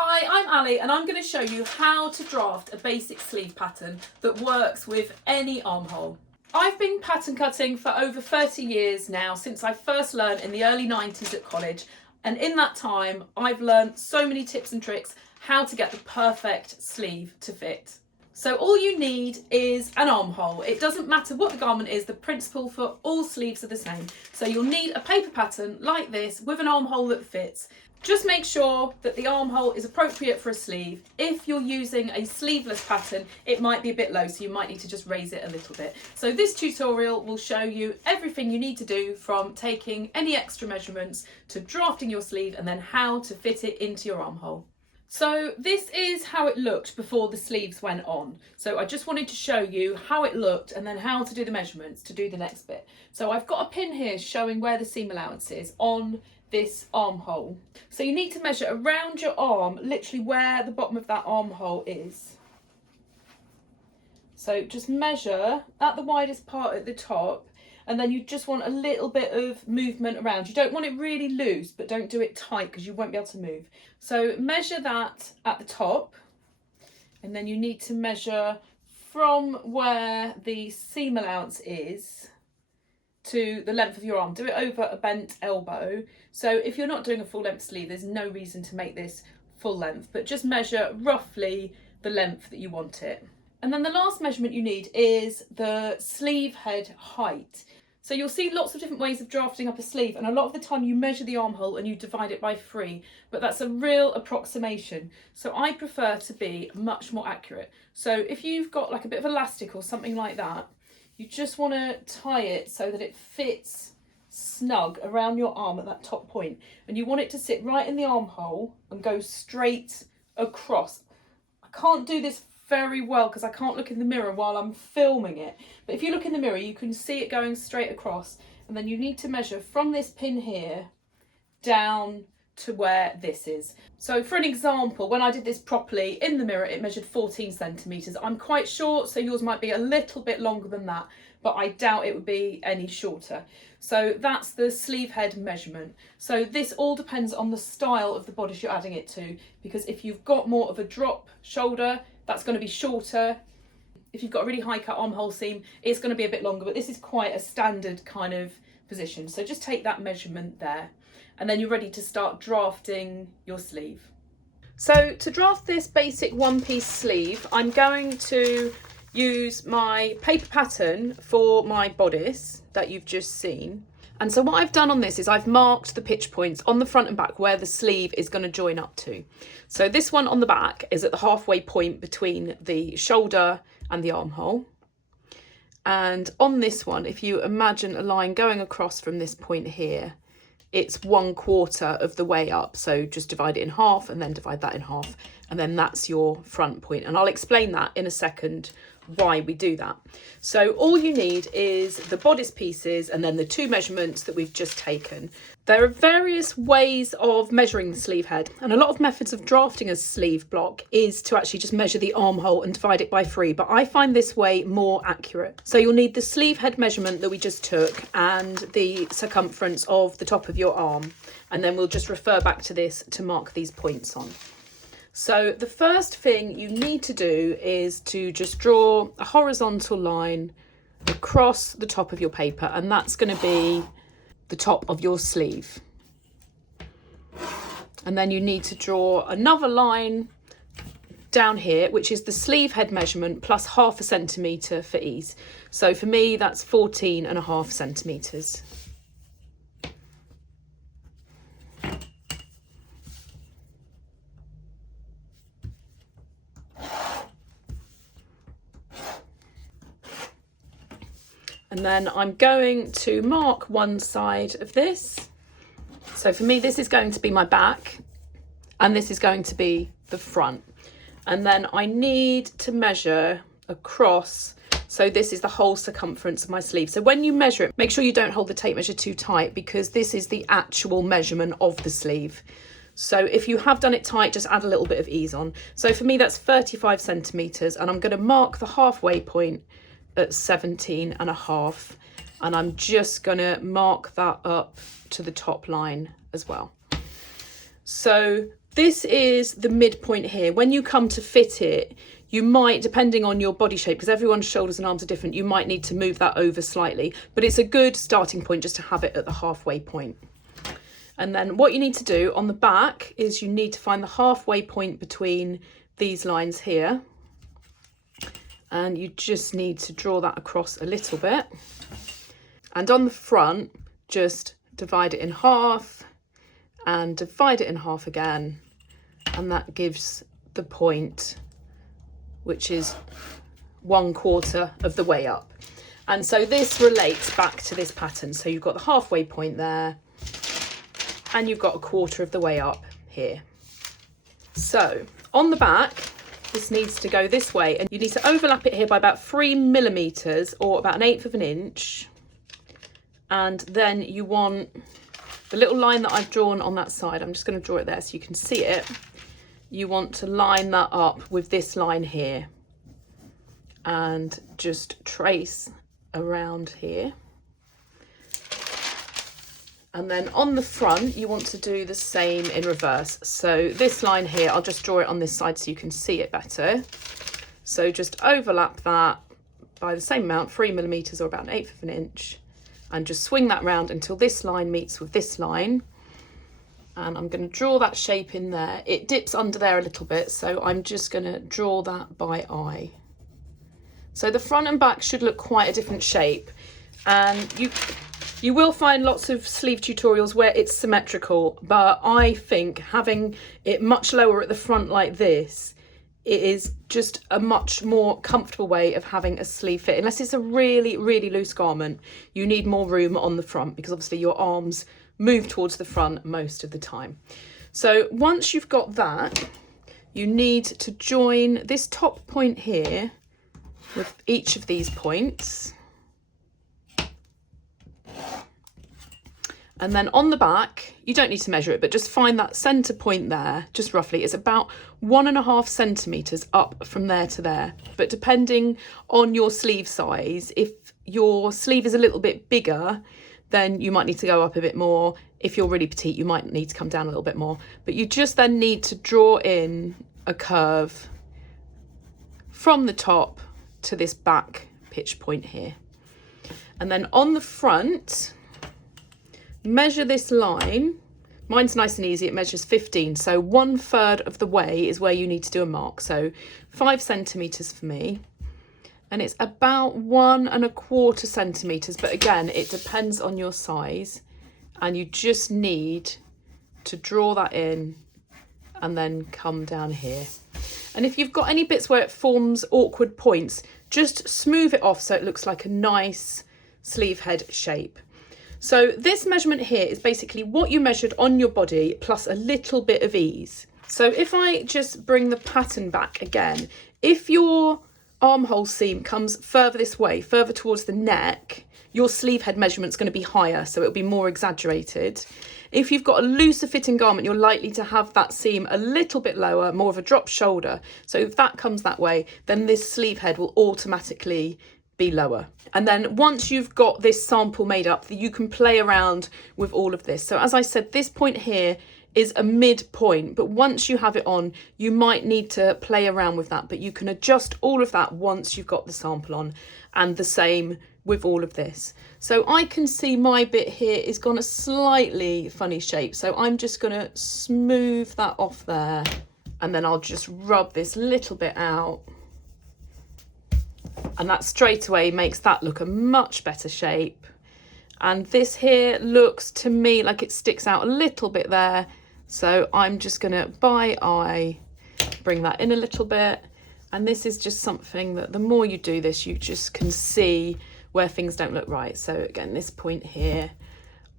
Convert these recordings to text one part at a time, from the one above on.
Hi, I'm Ali and I'm going to show you how to draft a basic sleeve pattern that works with any armhole. I've been pattern cutting for over 30 years now, since I first learned in the early 90s at college, and in that time I've learned so many tips and tricks how to get the perfect sleeve to fit. So all you need is an armhole. It doesn't matter what the garment is, the principle for all sleeves are the same. So you'll need a paper pattern like this with an armhole that fits. Just make sure that the armhole is appropriate for a sleeve. If you're using a sleeveless pattern, it might be a bit low, so you might need to just raise it a little bit. So this tutorial will show you everything you need to do, from taking any extra measurements to drafting your sleeve and then how to fit it into your armhole. So this is how it looked before the sleeves went on. So I just wanted to show you how it looked and then how to do the measurements to do the next bit. So I've got a pin here showing where the seam allowance is on this armhole. So you need to measure around your arm, literally where the bottom of that armhole is. So just measure at the widest part at the top, and then you just want a little bit of movement around. You don't want it really loose, but don't do it tight because you won't be able to move. So measure that at the top, and then you need to measure from where the seam allowance is to the length of your arm. Do it over a bent elbow. So if you're not doing a full length sleeve, there's no reason to make this full length, but just measure roughly the length that you want it. And then the last measurement you need is the sleeve head height. So you'll see lots of different ways of drafting up a sleeve, and a lot of the time you measure the armhole and you divide it by 3, but that's a real approximation. So I prefer to be much more accurate. So if you've got like a bit of elastic or something like that, you just want to tie it so that it fits snug around your arm at that top point, and you want it to sit right in the armhole and go straight across. I can't do this very well because I can't look in the mirror while I'm filming it, but if you look in the mirror you can see it going straight across, and then you need to measure from this pin here down to where this is. So for an example, when I did this properly in the mirror, it measured 14 centimetres. I'm quite short, so yours might be a little bit longer than that, but I doubt it would be any shorter. So that's the sleeve head measurement. So this all depends on the style of the bodice you're adding it to, because if you've got more of a drop shoulder, that's going to be shorter. If you've got a really high cut armhole seam, it's going to be a bit longer, but this is quite a standard kind of position. So just take that measurement there, and then you're ready to start drafting your sleeve. So to draft this basic one-piece sleeve, I'm going to use my paper pattern for my bodice that you've just seen. And so what I've done on this is I've marked the pitch points on the front and back where the sleeve is going to join up to. So this one on the back is at the halfway point between the shoulder and the armhole. And on this one, if you imagine a line going across from this point here, it's 1/4 of the way up. So just divide it in half and then divide that in half, and then that's your front point. And I'll explain that in a second why we do that. So all you need is the bodice pieces and then the 2 measurements that we've just taken. There are various ways of measuring the sleeve head, and a lot of methods of drafting a sleeve block is to actually just measure the armhole and divide it by 3, but I find this way more accurate. So you'll need the sleeve head measurement that we just took and the circumference of the top of your arm, and then we'll just refer back to this to mark these points on. So the first thing you need to do is to just draw a horizontal line across the top of your paper, and that's going to be the top of your sleeve. And then you need to draw another line down here, which is the sleeve head measurement plus 1/2 centimetre for ease. So for me, that's 14.5 centimetres. And then I'm going to mark one side of this. So for me, this is going to be my back, and this is going to be the front. And then I need to measure across. So this is the whole circumference of my sleeve. So when you measure it, make sure you don't hold the tape measure too tight, because this is the actual measurement of the sleeve. So if you have done it tight, just add a little bit of ease on. So for me, that's 35 centimetres, and I'm going to mark the halfway point at 17.5, and I'm just going to mark that up to the top line as well. So this is the midpoint here. When you come to fit it, you might, depending on your body shape, because everyone's shoulders and arms are different, you might need to move that over slightly, but it's a good starting point just to have it at the halfway point. And then what you need to do on the back is you need to find the halfway point between these lines here. And you just need to draw that across a little bit. And on the front, just divide it in half and divide it in half again. And that gives the point, which is 1/4 of the way up. And so this relates back to this pattern. So you've got the halfway point there, and you've got 1/4 of the way up here. So on the back, this needs to go this way, and you need to overlap it here by about 3 millimeters or about 1/8 of an inch. And then you want the little line that I've drawn on that side, I'm just going to draw it there so you can see it. You want to line that up with this line here and just trace around here. And then on the front, you want to do the same in reverse. So this line here, I'll just draw it on this side so you can see it better. So just overlap that by the same amount, 3 millimeters or about 1/8 of an inch, and just swing that round until this line meets with this line. And I'm going to draw that shape in there. It dips under there a little bit, so I'm just going to draw that by eye. So the front and back should look quite a different shape. And you will find lots of sleeve tutorials where it's symmetrical, but I think having it much lower at the front like this, it is just a much more comfortable way of having a sleeve fit. Unless it's a really, really loose garment, you need more room on the front because obviously your arms move towards the front most of the time. So once you've got that, you need to join this top point here with each of these points. And then on the back, you don't need to measure it, but just find that center point there, just roughly. It's about 1.5 centimeters up from there to there. But depending on your sleeve size, if your sleeve is a little bit bigger, then you might need to go up a bit more. If you're really petite, you might need to come down a little bit more. But you just then need to draw in a curve from the top to this back pitch point here. And then on the front, measure this line. Mine's nice and easy, it measures 15. So 1/3 of the way is where you need to do a mark. So 5 centimeters for me. And it's about 1.25 centimeters, but again, it depends on your size. And you just need to draw that in and then come down here. And if you've got any bits where it forms awkward points, just smooth it off so it looks like a nice sleeve head shape. So this measurement here is basically what you measured on your body plus a little bit of ease. So if I just bring the pattern back again, if your armhole seam comes further this way, further towards the neck, your sleeve head measurement's going to be higher, so it'll be more exaggerated. If you've got a looser fitting garment, you're likely to have that seam a little bit lower, more of a drop shoulder. So if that comes that way, then this sleeve head will automatically be lower. And then once you've got this sample made up, you can play around with all of this. So as I said, this point here is a midpoint, but once you have it on, you might need to play around with that, but you can adjust all of that once you've got the sample on, and the same with all of this. So I can see my bit here is gone a slightly funny shape, so I'm just going to smooth that off there, and then I'll just rub this little bit out, and that straight away makes that look a much better shape. And this here looks to me like it sticks out a little bit there, so I'm just going to by eye bring that in a little bit. And this is just something that the more you do this, you just can see where things don't look right. So again, this point here,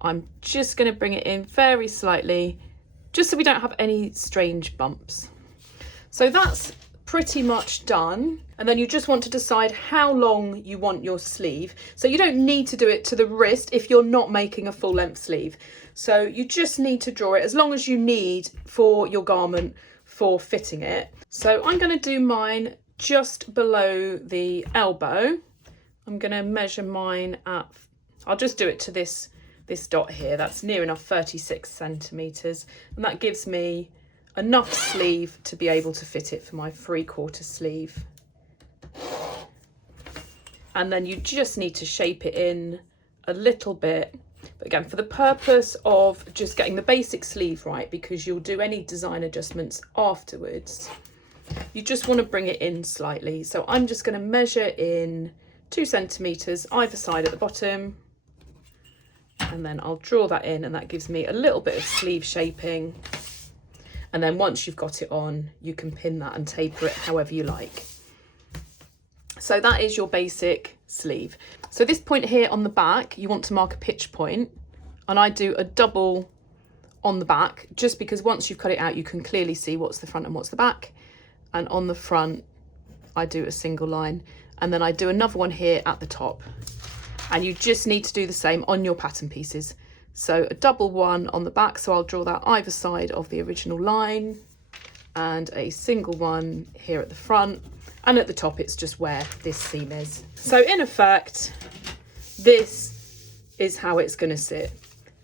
I'm just going to bring it in very slightly, just so we don't have any strange bumps. So that's pretty much done. And then you just want to decide how long you want your sleeve. So you don't need to do it to the wrist if you're not making a full length sleeve. So you just need to draw it as long as you need for your garment for fitting it. So I'm going to do mine just below the elbow. I'm going to measure mine at, I'll just do it to this dot here. That's near enough 36 centimeters. And that gives me enough sleeve to be able to fit it for my 3/4 sleeve. And then you just need to shape it in a little bit. But again, for the purpose of just getting the basic sleeve right, because you'll do any design adjustments afterwards, you just want to bring it in slightly. So I'm just going to measure in 2 centimetres either side at the bottom, and then I'll draw that in, and that gives me a little bit of sleeve shaping. And then once you've got it on, you can pin that and taper it however you like. So that is your basic sleeve. So this point here on the back, you want to mark a pitch point, and I do a double on the back, just because once you've cut it out, you can clearly see what's the front and what's the back. And on the front, I do a single line, and then I do another one here at the top. And you just need to do the same on your pattern pieces. So a double one on the back, so I'll draw that either side of the original line, and a single one here at the front. And at the top, it's just where this seam is. So in effect, this is how it's going to sit.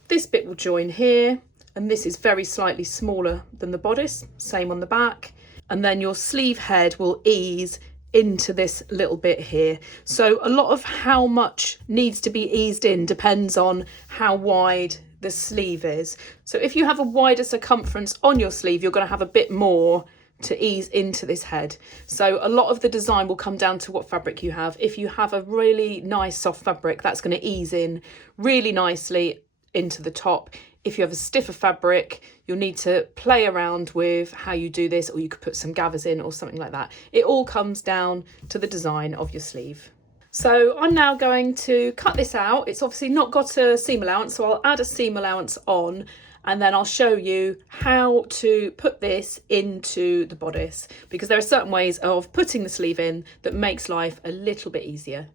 This bit will join here, and this is very slightly smaller than the bodice, same on the back. And then your sleeve head will ease into this little bit here. So a lot of how much needs to be eased in depends on how wide the sleeve is. So if you have a wider circumference on your sleeve, you're going to have a bit more to ease into this head. So a lot of the design will come down to what fabric you have. If you have a really nice soft fabric, that's going to ease in really nicely into the top. If you have a stiffer fabric, you'll need to play around with how you do this, or you could put some gathers in or something like that. It all comes down to the design of your sleeve. So I'm now going to cut this out. It's obviously not got a seam allowance, so I'll add a seam allowance on, and then I'll show you how to put this into the bodice, because there are certain ways of putting the sleeve in that makes life a little bit easier.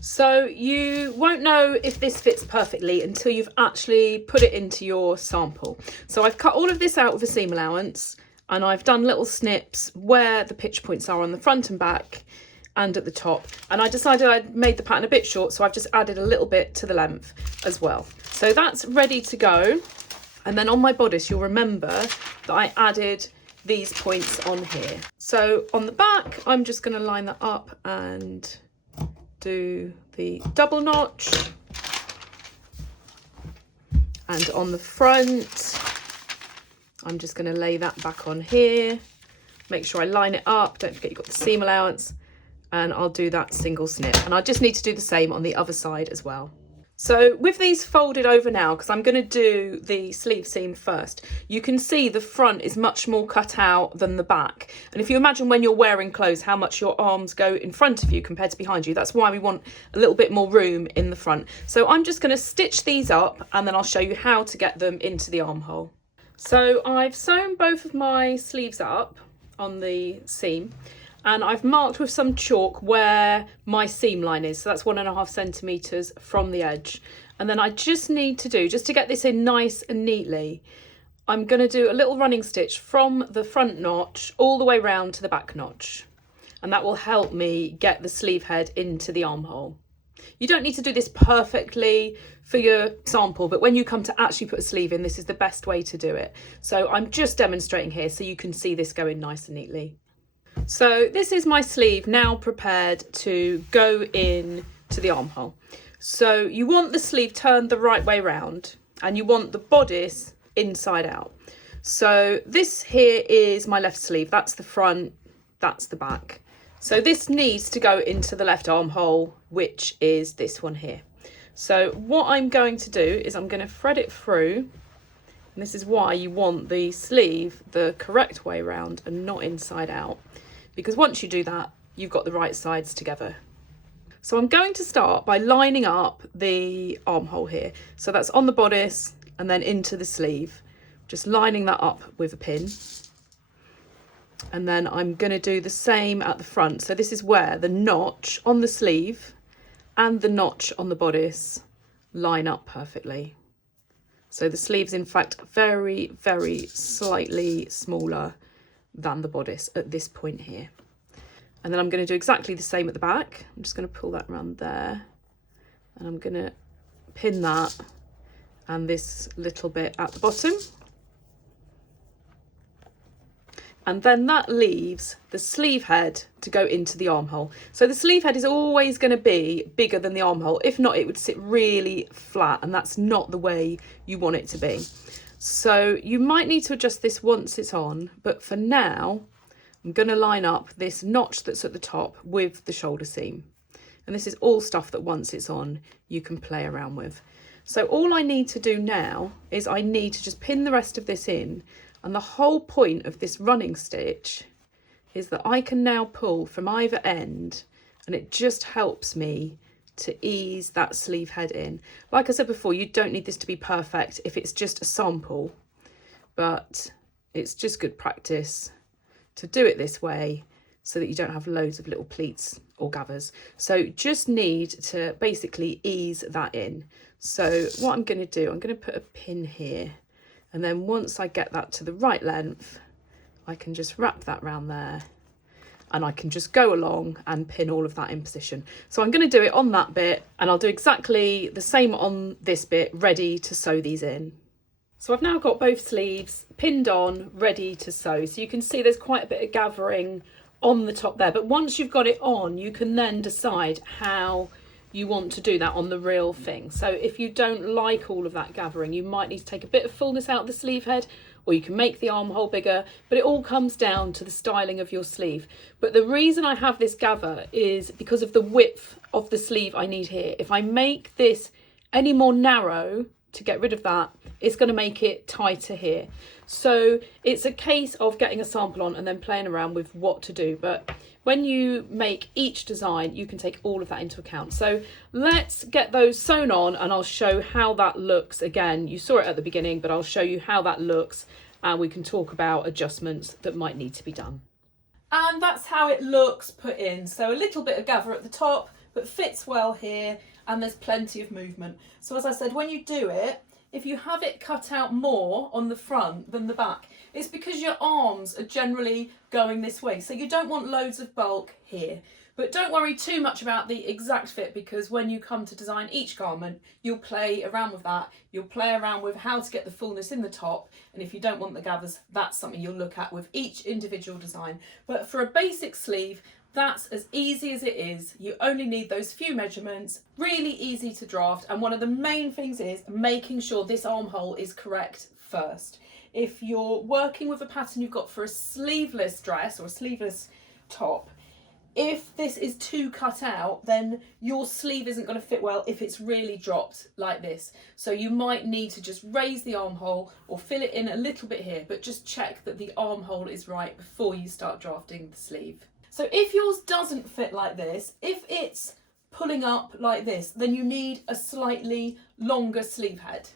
So you won't know if this fits perfectly until you've actually put it into your sample. So I've cut all of this out with a seam allowance, and I've done little snips where the pitch points are on the front and back and at the top. And I decided I'd made the pattern a bit short, so I've just added a little bit to the length as well. So that's ready to go. And then on my bodice, you'll remember that I added these points on here. So on the back, I'm just going to line that up and do the double notch. And on the front, I'm just going to lay that back on here. Make sure I line it up. Don't forget you've got the seam allowance. And I'll do that single snip. And I just need to do the same on the other side as well. So with these folded over now, because I'm going to do the sleeve seam first, you can see the front is much more cut out than the back. And if you imagine when you're wearing clothes, how much your arms go in front of you compared to behind you, that's why we want a little bit more room in the front. So I'm just going to stitch these up, and then I'll show you how to get them into the armhole. So I've sewn both of my sleeves up on the seam, and I've marked with some chalk where my seam line is. So that's 1.5 centimetres from the edge. And then I just need to do, just to get this in nice and neatly, I'm going to do a little running stitch from the front notch all the way round to the back notch. And that will help me get the sleeve head into the armhole. You don't need to do this perfectly for your sample, but when you come to actually put a sleeve in, this is the best way to do it. So I'm just demonstrating here so you can see this going nice and neatly. So this is my sleeve now prepared to go in to the armhole. So you want the sleeve turned the right way round, and you want the bodice inside out. So this here is my left sleeve. That's the front, that's the back. So this needs to go into the left armhole, which is this one here. So what I'm going to do is I'm going to thread it through. And this is why you want the sleeve the correct way round and not inside out. Because once you do that, you've got the right sides together. So I'm going to start by lining up the armhole here. So that's on the bodice and then into the sleeve. Just lining that up with a pin. And then I'm going to do the same at the front. So this is where the notch on the sleeve and the notch on the bodice line up perfectly. So the sleeve's in fact very, very slightly smaller than the bodice at this point here. And then I'm going to do exactly the same at the back. I'm just going to pull that around there, and I'm going to pin that and this little bit at the bottom. And then that leaves the sleeve head to go into the armhole. So the sleeve head is always going to be bigger than the armhole. If not, it would sit really flat, and that's not the way you want it to be. So you might need to adjust this once it's on, but for now, I'm going to line up this notch that's at the top with the shoulder seam. And this is all stuff that once it's on, you can play around with. So all I need to do now is I need to just pin the rest of this in. And the whole point of this running stitch is that I can now pull from either end, and it just helps me to ease that sleeve head in. Like I said before, you don't need this to be perfect if it's just a sample, but it's just good practice to do it this way so that you don't have loads of little pleats or gathers. So just need to basically ease that in. So what I'm going to do, I'm going to put a pin here, and then once I get that to the right length, I can just wrap that round there, and I can just go along and pin all of that in position. So I'm going to do it on that bit, and I'll do exactly the same on this bit, ready to sew these in. So I've now got both sleeves pinned on, ready to sew. So you can see there's quite a bit of gathering on the top there, but once you've got it on, you can then decide how you want to do that on the real thing. So if you don't like all of that gathering, you might need to take a bit of fullness out of the sleeve head, or you can make the armhole bigger, but it all comes down to the styling of your sleeve. But the reason I have this gather is because of the width of the sleeve I need here. If I make this any more narrow to get rid of that, it's going to make it tighter here. So it's a case of getting a sample on and then playing around with what to do. But when you make each design, you can take all of that into account. So let's get those sewn on, and I'll show how that looks. Again, you saw it at the beginning, but I'll show you how that looks, and we can talk about adjustments that might need to be done. And that's how it looks put in. So a little bit of gather at the top, but fits well here, and there's plenty of movement. So as I said, when you do it, if you have it cut out more on the front than the back, it's because your arms are generally going this way. So you don't want loads of bulk here. But don't worry too much about the exact fit, because when you come to design each garment, you'll play around with that. You'll play around with how to get the fullness in the top. And if you don't want the gathers, that's something you'll look at with each individual design. But for a basic sleeve, that's as easy as it is. You only need those few measurements, really easy to draft. And one of the main things is making sure this armhole is correct first. If you're working with a pattern you've got for a sleeveless dress or a sleeveless top, if this is too cut out, then your sleeve isn't going to fit well if it's really dropped like this. So you might need to just raise the armhole or fill it in a little bit here, but just check that the armhole is right before you start drafting the sleeve. So if yours doesn't fit like this, if it's pulling up like this, then you need a slightly longer sleeve head.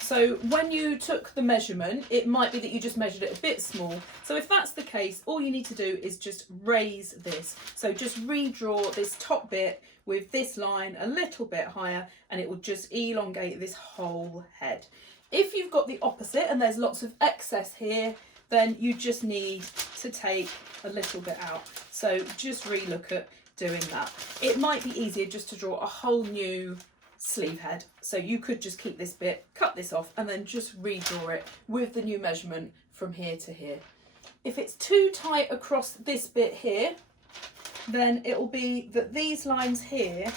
So when you took the measurement, it might be that you just measured it a bit small. So if that's the case, all you need to do is just raise this. So just redraw this top bit with this line a little bit higher, and it will just elongate this whole head. If you've got the opposite and there's lots of excess here, then you just need to take a little bit out. So just relook at doing that. It might be easier just to draw a whole new sleeve head. So you could just keep this bit, cut this off, and then just redraw it with the new measurement from here to here. If it's too tight across this bit here, then it will be that these lines here,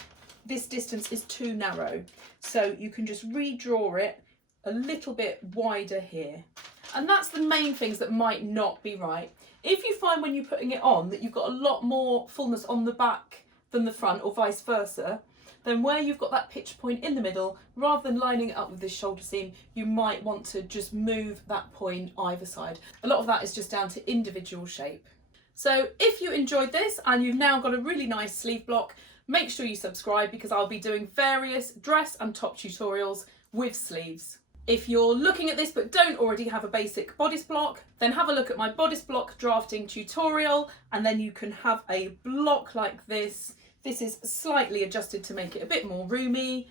this distance is too narrow. So you can just redraw it a little bit wider here. And that's the main things that might not be right. If you find when you're putting it on that you've got a lot more fullness on the back than the front, or vice versa, then where you've got that pitch point in the middle, rather than lining it up with this shoulder seam, you might want to just move that point either side. A lot of that is just down to individual shape. So if you enjoyed this and you've now got a really nice sleeve block, make sure you subscribe, because I'll be doing various dress and top tutorials with sleeves. If you're looking at this but don't already have a basic bodice block, then have a look at my bodice block drafting tutorial, and then you can have a block like this. This is slightly adjusted to make it a bit more roomy.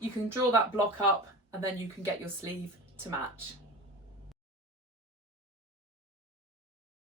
You can draw that block up, and then you can get your sleeve to match.